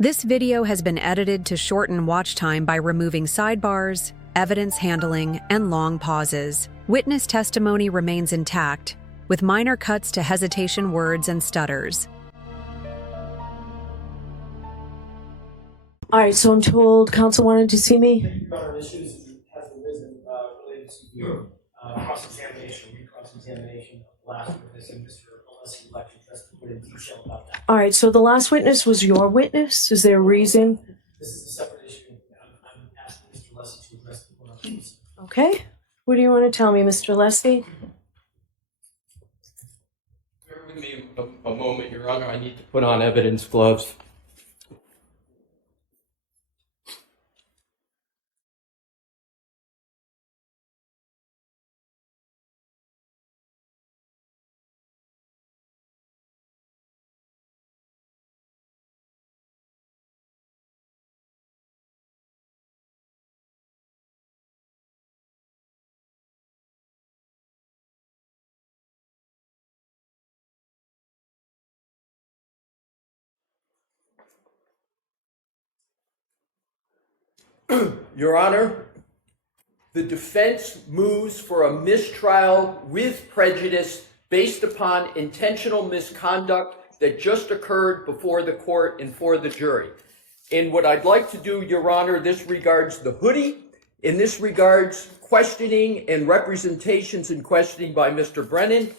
This video has been edited to shorten watch time by removing sidebars, evidence handling, and long pauses. Witness testimony remains intact, with minor cuts to hesitation words and stutters. All right, so I'm told counsel wanted to see me. Issues has arisen related to your cross-examination, re-cross-examination of last witness and Mr. Alessi election testified in detail about that. All right, so the last witness was your witness. Is there a reason? This is a separate issue. I'm asking Mr. Alessi to address the point on please. Okay. What do you want to tell me, Mr. Alessi? Bear with me a moment, Your Honor. I need to put on evidence gloves. Your Honor, the defense moves for a mistrial with prejudice based upon intentional misconduct that just occurred before the court and for the jury. And what I'd like to do, Your Honor, this regards the Hoodie, and this regards questioning and representations and questioning by Mr. Brennan.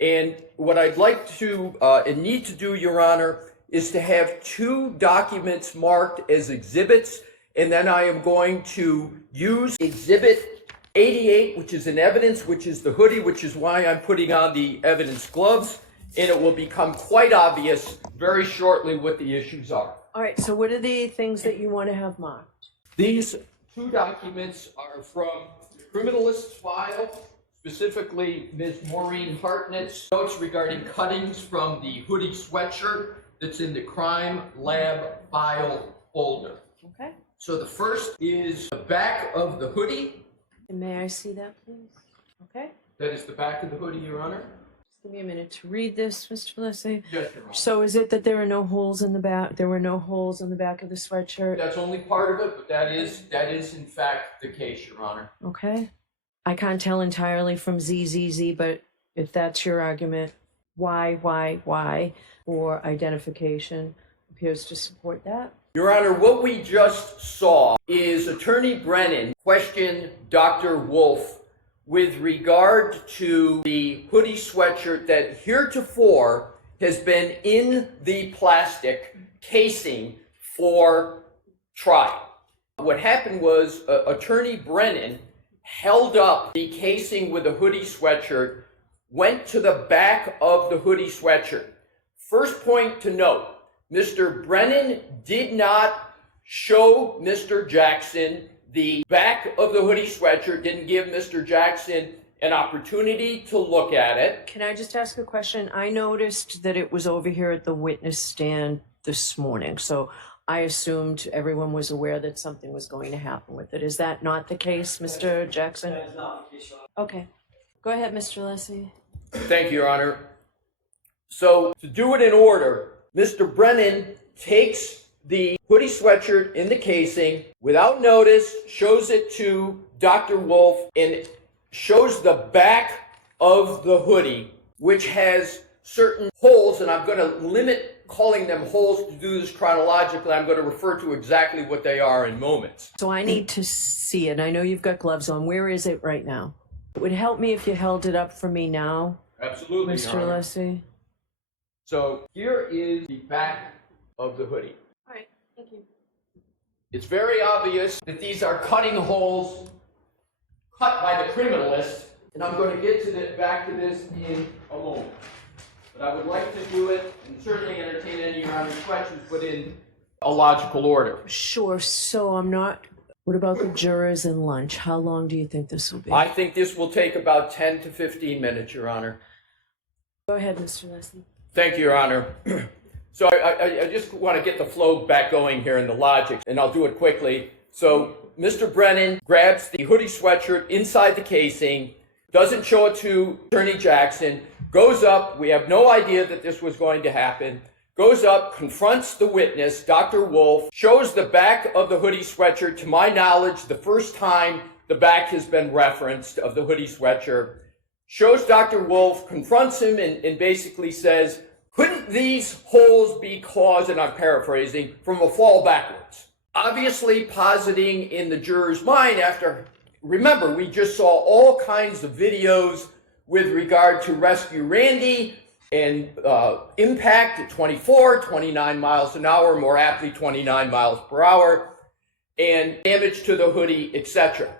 And what I'd like to and need to do, Your Honor, is to have two documents marked as exhibits. And then I am going to use Exhibit 88, which is an evidence, which is the Hoodie, which is why I'm putting on the evidence gloves. And it will become quite obvious very shortly what the issues are. All right, so what are the things that you want to have marked? These two documents are from the criminalist's file, specifically Ms. Maureen Hartnett's notes regarding cuttings from the Hoodie sweatshirt that's in the crime lab file folder. Okay. So the first is the back of the Hoodie. And may I see that, please? Okay. That is the back of the Hoodie, Your Honor. Just give me a minute to read this, Mr. Alessi. Yes, Your Honor. So is it that there are no holes in the back? There were no holes in the back of the sweatshirt? That's only part of it, but that is in fact the case, Your Honor. Okay. I can't tell entirely from ZZZ, but if that's your argument, why, or identification appears to support that. Your Honor, what we just saw is Attorney Brennan question Dr. Wolf with regard to the Hoodie sweatshirt that heretofore has been in the plastic casing for trial. What happened was Attorney Brennan held up the casing with a Hoodie sweatshirt, went to the back of the Hoodie sweatshirt. First point to note, Mr. Brennan did not show Mr. Jackson the back of the Hoodie sweatshirt, didn't give Mr. Jackson an opportunity to look at it. Can I just ask a question? I noticed that it was over here at the witness stand this morning, so I assumed everyone was aware that something was going to happen with it. Is that not the case, Mr. Jackson? That is not the case, Your Honor. Okay. Go ahead, Mr. Alessi. Thank you, Your Honor. So to do it in order, Mr. Brennan takes the Hoodie sweatshirt in the casing without notice, shows it to Dr. Wolf, and shows the back of the Hoodie, which has certain holes, and I'm going to limit calling them holes to do this chronologically. I'm going to refer to exactly what they are in moments. So I need to see it. I know you've got gloves on. Where is it right now? It would help me if you held it up for me now, Absolutely, Mr. Your Honor. Alessi. So here is the back of the Hoodie. All right, thank you. It's very obvious that these are cutting holes cut by the criminalist, and I'm going to get to back to this in a moment. But I would like to do it, and certainly entertain any of your Honor's questions, but in a logical order. Sure, so I'm not... What about the jurors and lunch? How long do you think this will be? I think this will take about 10 to 15 minutes, Your Honor. Go ahead, Mr. Alessi. Thank you, Your Honor. So I just want to get the flow back going here in the logic, and I'll do it quickly. So Mr. Brennan grabs the Hoodie sweatshirt inside the casing, doesn't show it to Attorney Jackson, goes up. We have no idea that this was going to happen. goes up, confronts the witness, Dr. Wolf, shows the back of the hoodie sweatshirt. To my knowledge, the first time the back has been referenced of the hoodie sweatshirt, shows Dr. Wolf, confronts him, and basically says, couldn't these holes be caused, and I'm paraphrasing, from a fall backwards? Obviously positing in the juror's mind after, remember, we just saw all kinds of videos with regard to Rescue Randy and impact at 24, 29 miles an hour, more aptly 29 miles per hour, and damage to the hoodie, etc.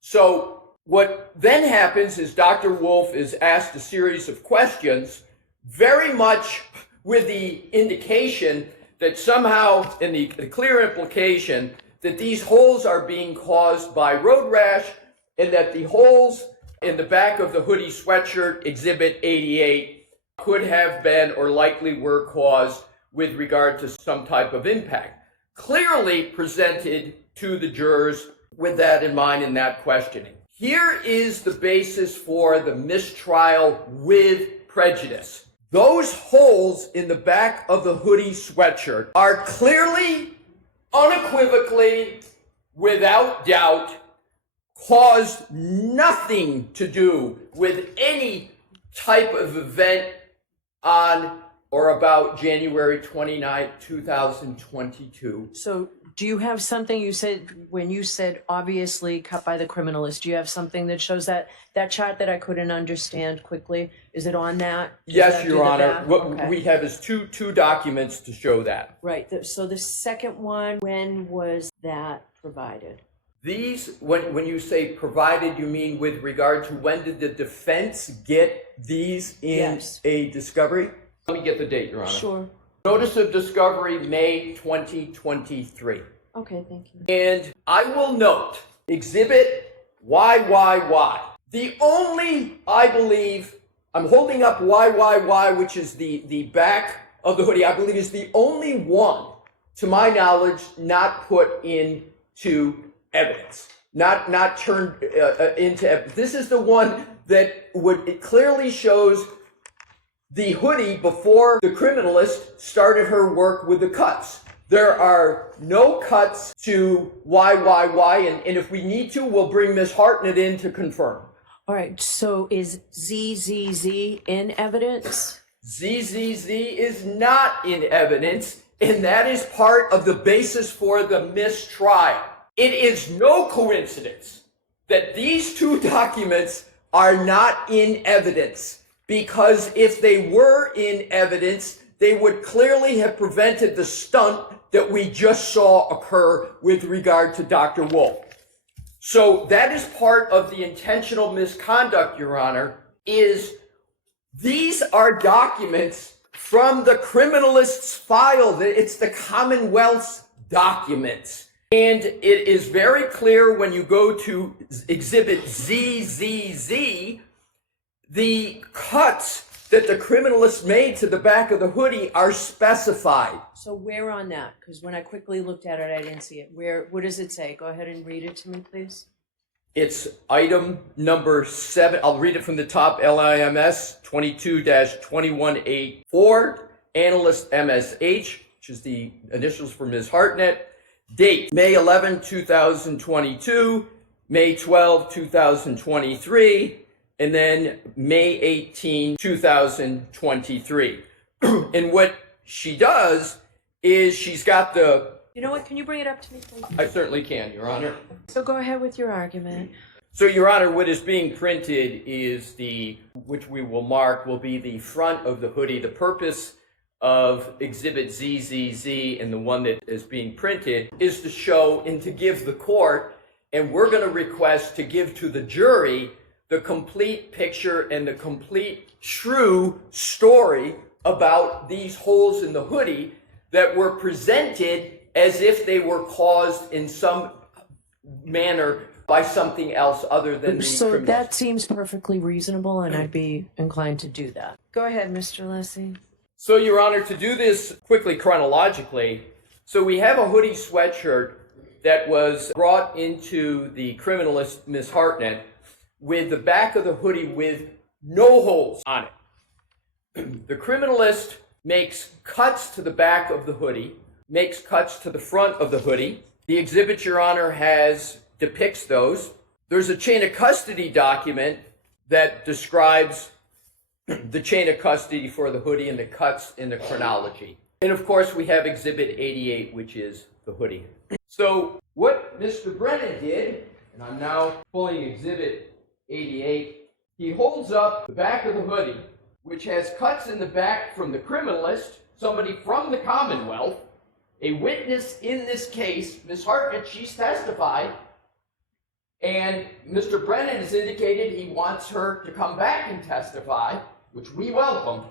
So what then happens is Dr. Wolf is asked a series of questions, very much with the indication that somehow, in the clear implication, that these holes are being caused by road rash, and that the holes in the back of the hoodie sweatshirt, Exhibit 88, could have been or likely were caused with regard to some type of impact. Clearly presented to the jurors with that in mind in that questioning. Here is the basis for the mistrial with prejudice. Those holes in the back of the hoodie sweatshirt are clearly, unequivocally, without doubt, caused nothing to do with any type of event on or about January 29, 2022. So do you have something you said, when you said obviously cut by the criminalist, do you have something that shows that chart that I couldn't understand quickly? Is it on that? Yes, Your Honor. What we have is two documents to show that. Right. So the second one, when was that provided? These, when you say provided, you mean with regard to when did the defense get these in a discovery? Let me get the date, Your Honor. Sure. Notice of discovery, May 2023. Okay, thank you. And I will note, Exhibit YYY. The only, I believe, I'm holding up YYY, which is the back of the hoodie, I believe is the only one, to my knowledge, not put into evidence. Not turned into evidence. This is the one that it clearly shows the hoodie before the criminalist started her work with the cuts. There are no cuts to YYY, and if we need to, we'll bring Ms. Hartnett in to confirm. All right, so is ZZZ in evidence? ZZZ is not in evidence, and that is part of the basis for the mistrial. It is no coincidence that these two documents are not in evidence, because if they were in evidence, they would clearly have prevented the stunt that we just saw occur with regard to Dr. Wolf. So that is part of the intentional misconduct, Your Honor, is these are documents from the criminalist's file. It's the Commonwealth's documents. And it is very clear when you go to Exhibit ZZZ, the cuts that the criminalist made to the back of the hoodie are specified. So where on that? Because when I quickly looked at it, I didn't see it. What does it say? Go ahead and read it to me, please. It's item number 7. I'll read it from the top. LIMS 22-2184, analyst MSH, which is the initials for Ms. Hartnett. Date, May 11, 2022, May 12, 2023, and then May 18, 2023. And what she does is she's got the... You know what? Can you bring it up to me, please? I certainly can, Your Honor. So go ahead with your argument. So, Your Honor, what is being printed is which we will mark, will be the front of the hoodie. The purpose of Exhibit ZZZ and the one that is being printed is to show and to give the court, and we're going to request to give to the jury the complete picture and the complete true story about these holes in the hoodie that were presented as if they were caused in some manner by something else other than the So criminal. that seems perfectly reasonable, and I'd be inclined to do that. Go ahead, Mr. Alessi. So, Your Honor, to do this quickly chronologically, so we have a hoodie sweatshirt that was brought into the criminalist, Ms. Hartnett, with the back of the hoodie with no holes on it. The criminalist makes cuts to the back of the hoodie, makes cuts to the front of the hoodie. The exhibit, Your Honor, depicts those. There's a chain of custody document that describes the chain of custody for the hoodie and the cuts in the chronology. And of course, we have Exhibit 88, which is the hoodie. So what Mr. Brennan did, and I'm now pulling Exhibit 88, he holds up the back of the hoodie, which has cuts in the back from the criminalist, somebody from the Commonwealth, a witness in this case, Ms. Hartnett. She's testified, and Mr. Brennan has indicated he wants her to come back and testify, which we welcome.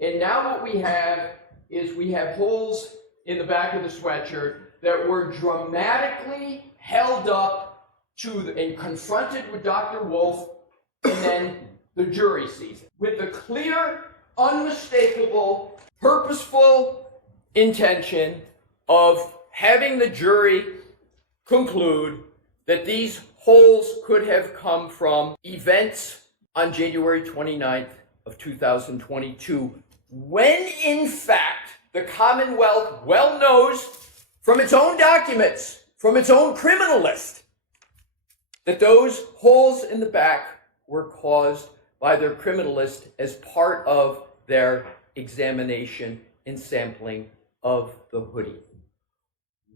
And now what we have is we have holes in the back of the sweatshirt that were dramatically held up and confronted with Dr. Wolf, and then the jury sees it with the clear, unmistakable, purposeful intention of having the jury conclude that these holes could have come from events on January 29th of 2022, when in fact the Commonwealth well knows from its own documents, from its own criminal list, that those holes in the back were caused by their criminalist as part of their examination and sampling of the hoodie.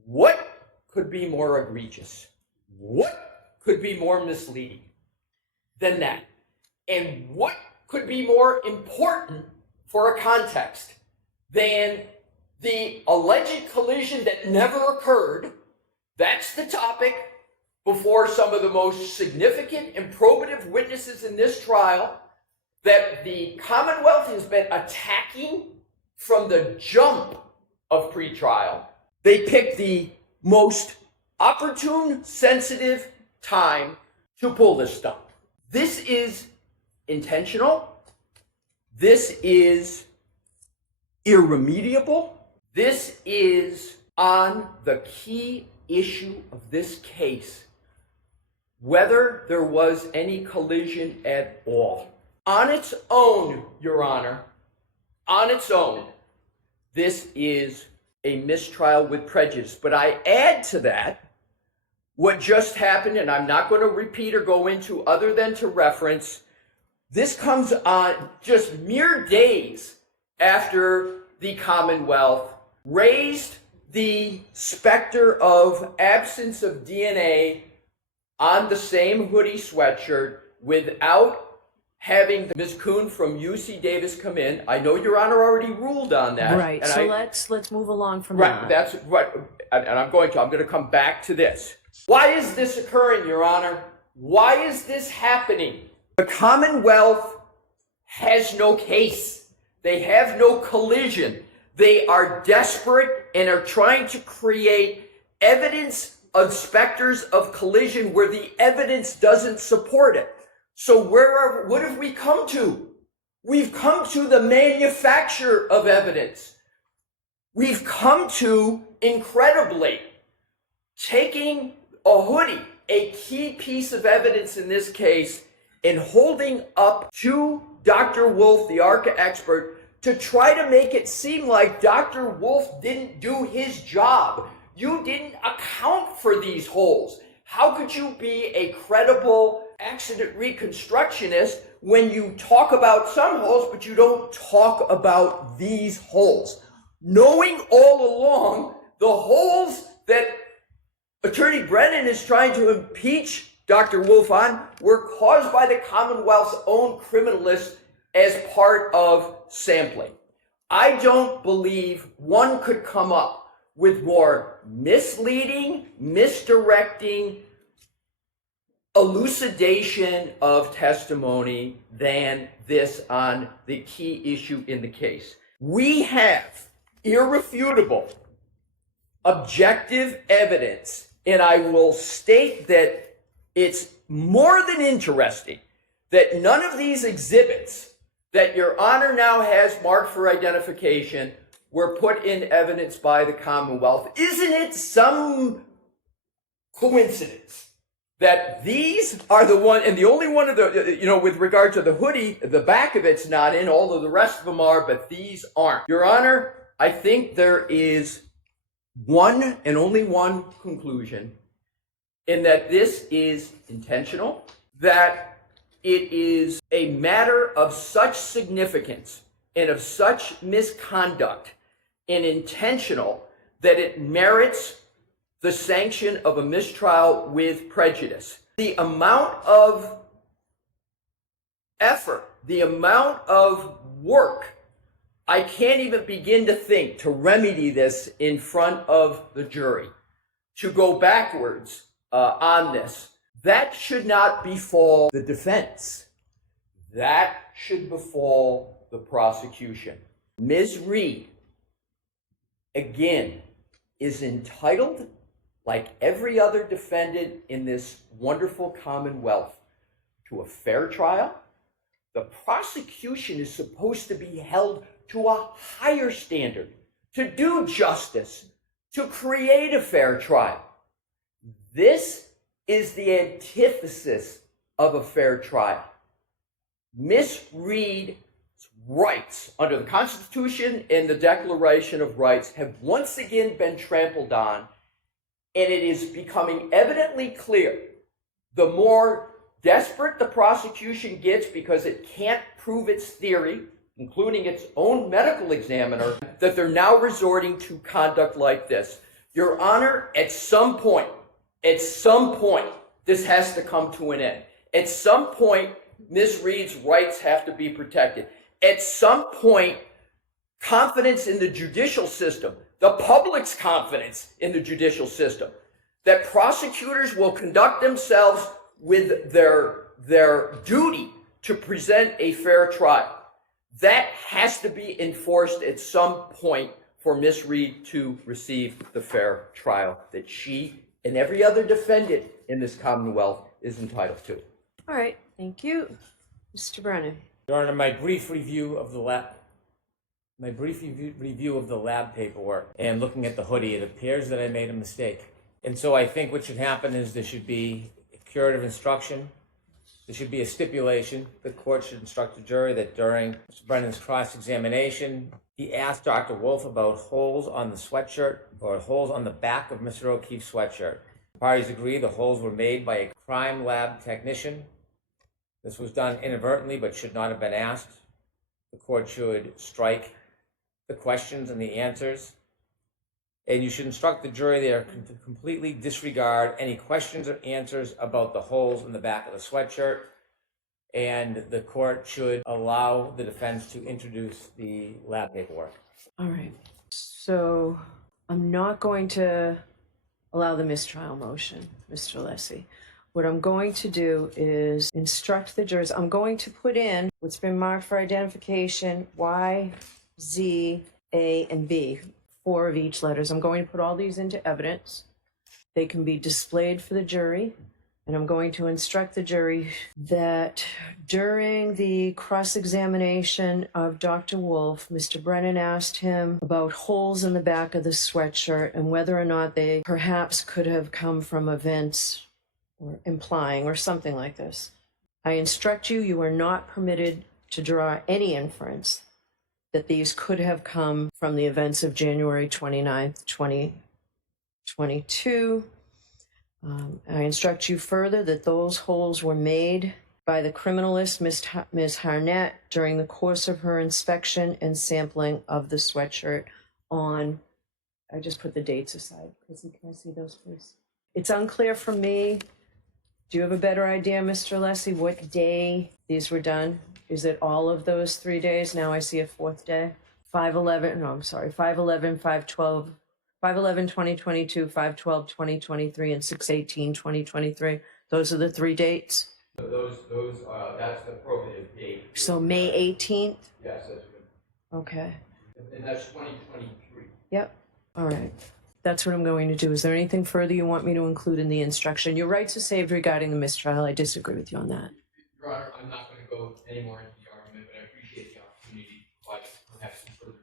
What could be more egregious? What could be more misleading than that? And what could be more important for a context than the alleged collision that never occurred? That's the topic before some of the most significant and probative witnesses in this trial that the Commonwealth has been attacking from the jump of pretrial. They picked the most opportune, sensitive time to pull this stunt. This is intentional. This is irremediable. This is on the key issue of this case, whether there was any collision at all. On its own, Your Honor, on its own, this is a mistrial with prejudice. But I add to that what just happened, and I'm not going to repeat or go into other than to reference. This comes on just mere days after the Commonwealth raised the specter of absence of DNA on the same hoodie sweatshirt without having Ms. Kuhn from UC Davis come in. I know Your Honor already ruled on that. Right, and so let's move along from right, that. that's what, and I'm going to come back to this. Why is this occurring, Your Honor? Why is this happening? The Commonwealth has no case. They have no collision. They are desperate and are trying to create evidence of specters of collision where the evidence doesn't support it. So what have we come to? We've come to the manufacture of evidence. We've come to, incredibly, taking a hoodie, a key piece of evidence in this case, and holding up to Dr. Wolf, the ARCA expert, to try to make it seem like Dr. Wolf didn't do his job. You didn't account for these holes. How could you be a credible accident reconstructionist when you talk about some holes, but you don't talk about these holes? Knowing all along the holes that Attorney Brennan is trying to impeach Dr. Wolf on were caused by the Commonwealth's own criminalists as part of sampling. I don't believe one could come up with more misleading, misdirecting elucidation of testimony than this on the key issue in the case. We have irrefutable, objective evidence, and I will state that it's more than interesting that none of these exhibits that Your Honor now has marked for identification were put in evidence by the Commonwealth. Isn't it some coincidence that these are the one, and the only one of the, with regard to the hoodie, the back of it's not in, all of the rest of them are, but these aren't. Your Honor, I think there is one and only one conclusion in that this is intentional, that it is a matter of such significance and of such misconduct and intentional that it merits the sanction of a mistrial with prejudice. The amount of effort, the amount of work, I can't even begin to think to remedy this in front of the jury, to go backwards on this. That should not befall the defense. That should befall the prosecution. Ms. Reed, again, is entitled, like every other defendant in this wonderful commonwealth, to a fair trial. The prosecution is supposed to be held to a higher standard, to do justice, to create a fair trial. This is the antithesis of a fair trial. Miss Reed's rights under the Constitution and the Declaration of Rights have once again been trampled on, and it is becoming evidently clear the more desperate the prosecution gets because it can't prove its theory, including its own medical examiner, that they're now resorting to conduct like this. Your Honor, at some point, this has to come to an end. At some point, Ms. Reed's rights have to be protected. At some point, confidence in the judicial system, the public's confidence in the judicial system, that prosecutors will conduct themselves with their duty to present a fair trial. That has to be enforced at some point for Ms. Reed to receive the fair trial that she and every other defendant in this Commonwealth is entitled to. All right, thank you. Mr. Brennan. Your Honor, my brief review of the lab paperwork and looking at the hoodie, it appears that I made a mistake. And so I think what should happen is there should be a curative instruction. There should be a stipulation. The court should instruct the jury that during Mr. Brennan's cross-examination, he asked Dr. Wolf about holes on the sweatshirt or holes on the back of Mr. O'Keefe's sweatshirt. The parties agree the holes were made by a crime lab technician. This was done inadvertently but should not have been asked. The court should strike the questions and the answers. And you should instruct the jury there to completely disregard any questions or answers about the holes in the back of the sweatshirt. And the court should allow the defense to introduce the lab paperwork. All right, so I'm not going to allow the mistrial motion, Mr. Alessi. What I'm going to do is instruct the jurors. I'm going to put in what's been marked for identification, Y, Z, A, and B, 4 of each letters. I'm going to put all these into evidence. They can be displayed for the jury. And I'm going to instruct the jury that during the cross-examination of Dr. Wolf, Mr. Brennan asked him about holes in the back of the sweatshirt and whether or not they perhaps could have come from events or implying or something like this. I instruct you, you are not permitted to draw any inference that these could have come from the events of January 29th, 2022. I instruct you further that those holes were made by the criminalist, Ms. Harnett, during the course of her inspection and sampling of the sweatshirt on, I just put the dates aside. Chrissy, can I see those, please? It's unclear for me. Do you have a better idea, Mr. Alessi, what day these were done? Is it all of those 3 days? Now I see a 4th day. 5/11, 5/12, 5/11/2022, 5/12/2023, and 6/18/2023. Those are the 3 dates. Those that's the probative date. So May 18th. Yes, that's good. Okay. And that's 2023. Yep. All right. That's what I'm going to do. Is there anything further you want me to include in the instruction? Your rights are saved regarding the mistrial. I disagree with you on that. Your Honor, I'm not going to go any more into the argument, but I appreciate the opportunity to provide perhaps some further.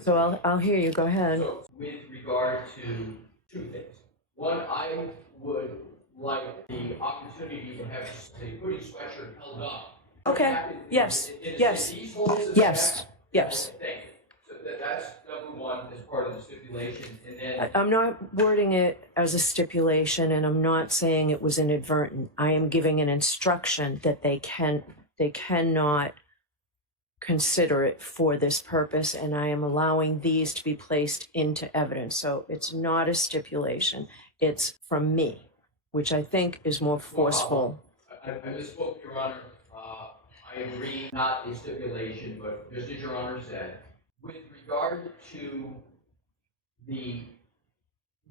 So I'll hear you. Go ahead. So, with regard to 2 things. One, I would like the opportunity to have the hoodie sweatshirt held up. Okay, yes, yes, These holes in the yes, back? yes. Thank you. So that's number one as part of the stipulation, and then. I'm not wording it as a stipulation, and I'm not saying it was inadvertent. I am giving an instruction that they cannot consider it for this purpose, and I am allowing these to be placed into evidence. So it's not a stipulation. It's from me, which I think is more forceful. I misspoke, Your Honor. I agree, not a stipulation, but just as Your Honor said, with regard to the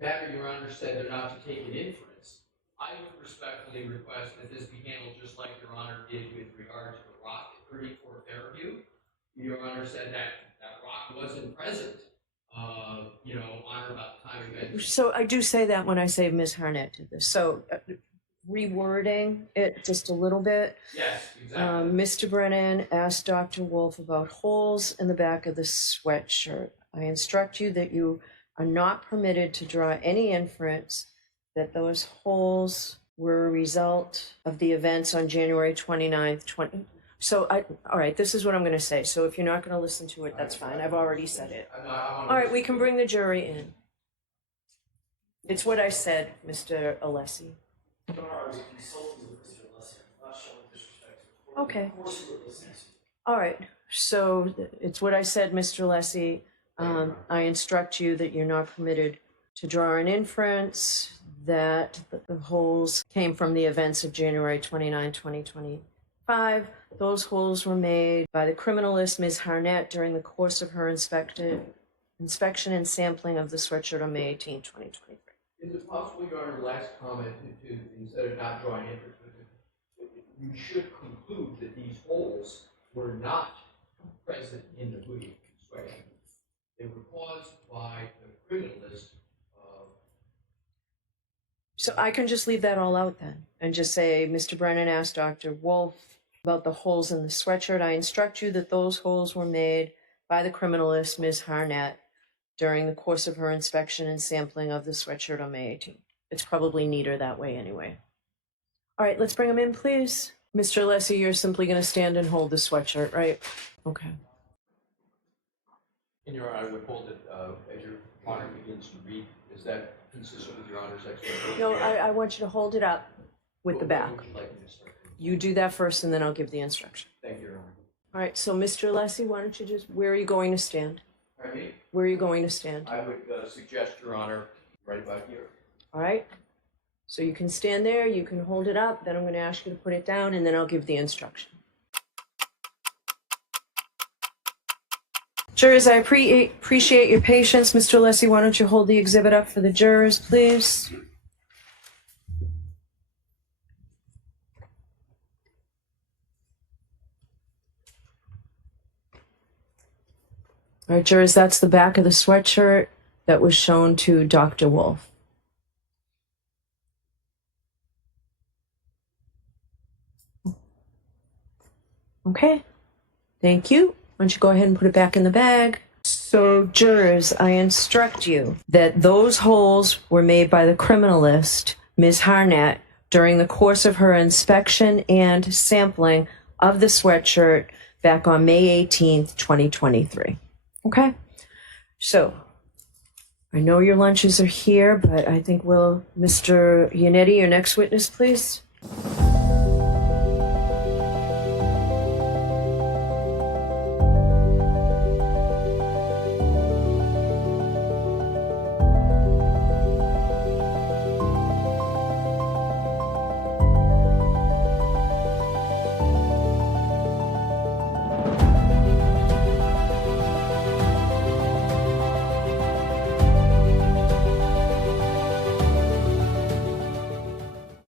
matter Your Honor said they're not to take an inference, I would respectfully request that this be handled just like Your Honor did with regard to the rock at 34 Fairview. Your Honor said that rock wasn't present, on or about the time of event. So I do say that when I say Ms. Harnett did this. So rewording it just a little bit. Yes, exactly. Mr. Brennan asked Dr. Wolf about holes in the back of the sweatshirt. I instruct you that you are not permitted to draw any inference that those holes were a result of the events on January 29th, So, all right, this is what I'm going to say. So if you're not going to listen to it, that's fine. I've already said it. All right, we can bring the jury in. It's what I said, Mr. Alessi. Your Honor, I was consulting with Mr. Alessi. I'm not showing disrespect to the court. Okay. Of course you were listening to me. All right, so it's what I said, Mr. Alessi. I instruct you that you're not permitted to draw an inference that the holes came from the events of January 29, 2025. Those holes were made by the criminalist Ms. Harnett during the course of her inspection and sampling of the sweatshirt on May 18, 2023. Is it possible, Your Honor, last comment to instead of not drawing inference, you should conclude that these holes were not present in the hoodie sweatshirt. They were caused by the criminalist. So I can just leave that all out then and just say, Mr. Brennan asked Dr. Wolf about the holes in the sweatshirt. I instruct you that those holes were made by the criminalist Ms. Harnett during the course of her inspection and sampling of the sweatshirt on May 18th. It's probably neater that way anyway. All right, let's bring him in, please. Mr. Alessi, you're simply going to stand and hold the sweatshirt, right? Okay. And Your Honor, I would hold it as Your Honor begins to read. Is that consistent with Your Honor's expectation? No, I want you to hold it up with the back. What would you like me to start? You do that first, and then I'll give the instruction. Thank you, Your Honor. All right, so Mr. Alessi, why don't you where are you going to stand? Pardon me? Where are you going to stand? I would suggest, Your Honor, right about here. All right, so you can stand there, you can hold it up, then I'm going to ask you to put it down, and then I'll give the instruction. Jurors, I appreciate your patience. Mr. Alessi, why don't you hold the exhibit up for the jurors, please? All right, jurors, that's the back of the sweatshirt that was shown to Dr. Wolf. Okay, thank you. Why don't you go ahead and put it back in the bag? So, jurors, I instruct you that those holes were made by the criminalist, Ms. Harnett, during the course of her inspection and sampling of the sweatshirt back on May 18th, 2023. Okay, so I know your lunches are here, but I think Mr. Yannetti, your next witness, please.